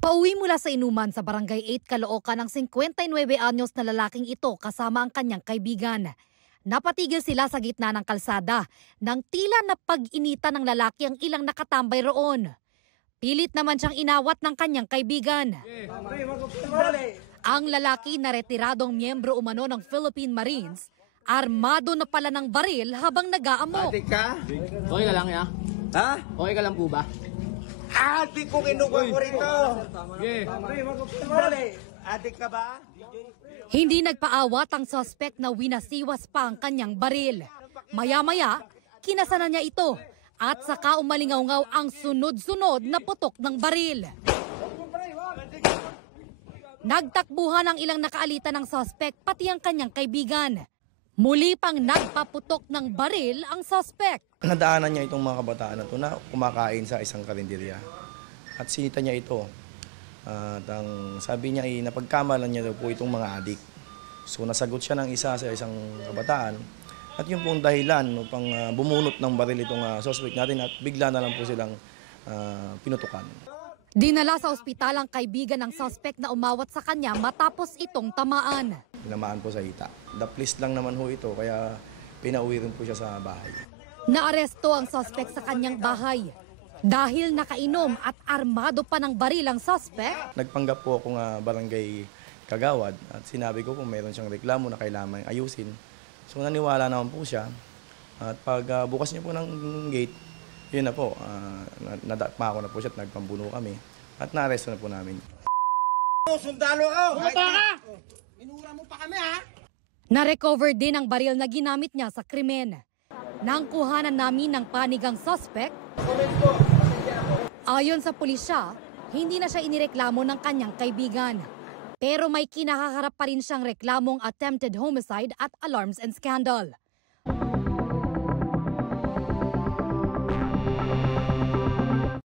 Pauwi mula sa inuman sa Barangay 8, Caloocan ang 59 anyos na lalaking ito kasama ang kanyang kaibigan. Napatigil sila sa gitna ng kalsada nang tila napag-inita ng lalaki ang ilang nakatambay roon. Pilit naman siyang inawat ng kanyang kaibigan. Ang lalaki na retiradong miyembro umano ng Philippine Marines, armado na pala ng baril habang nag-aamok. Adik ka? Okay ka lang, ya? Ha? Okay ka lang po ba? Adik ko kinuha ko rito! Yeah. Dali! Adik ka ba? Hindi nagpaawat ang suspect na winasiwas pa ang kanyang baril. Maya-maya, kinasana niya ito at saka umalingaw-ngaw ang sunod-sunod na putok ng baril. Nagtakbuhan ang ilang nakaalita ng suspect pati ang kanyang kaibigan. Muli pang nagpaputok ng baril ang suspect. Nadaanan niya itong mga kabataan na ito na kumakain sa isang karinderya. At sinita niya ito. At ang sabi niya ay napagkamalan niya daw po itong mga adik. So nasagot siya ng isa sa isang kabataan. At yung pong dahilan upang bumunot ng baril itong suspect natin at bigla na lang po silang pinutukan. Dinala sa ospital ang kaibigan ng suspect na umawat sa kanya matapos itong tamaan. Tinamaan po sa hita. Daplis lang naman ho ito kaya pinauwi rin po siya sa bahay. Naaresto ang suspect sa kanyang bahay. Dahil nakainom at armado pa ng baril ang suspect, Nagpanggap po akong barangay kagawad at sinabi ko kung meron siyang reklamo na kailangan ayusin. So naniwala naman po siya at pag bukas niya po ng gate, yun na po, nadakma ko na po siya at nagpambuno kami at naaresto na po namin. Sundalo ako! Bumaba ka! Inura mo pa kami ha? na-recover din ang baril na ginamit niya sa krimen. Nang kuhanan namin ng panigang suspect, ayon sa pulisya, hindi na siya inireklamo ng kanyang kaibigan. Pero may kinakaharap pa rin siyang reklamong attempted homicide at alarms and scandal.